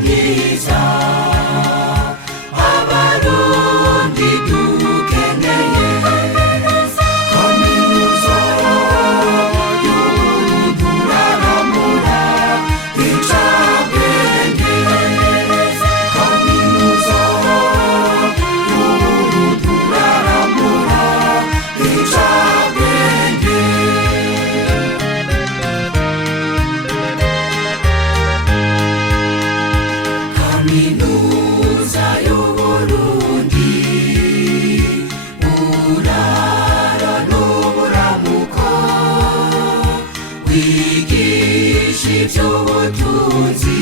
myiza abarundi dukeneye kaminuza y'uburundi uraramura icabwenge kaminuza y'uburundi uraramura icabwenge kaminuza y'uburundi urara n'uburamuko wigisha ivy'ubutunzi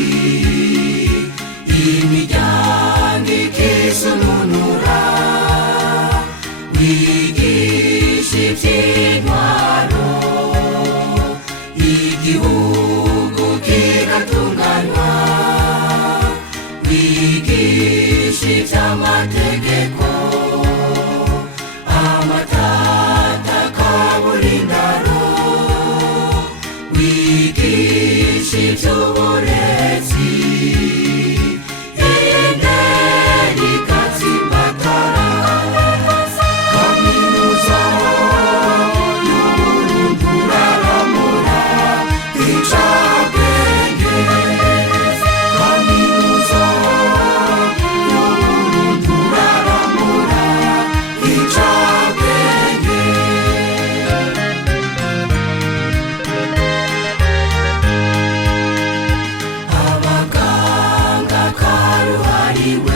imiryango ikisununura wigisha ivy'intwaro igihugu kigatunganywa wigisha ivy'amategeko amatata kaburindaro wigisha ivy'uburezi indero igatsimbatara kaminuza y'uburundi uraramura icabwenge kaminuza y'uburundi uraramura icabwenge abaganga karuhariwe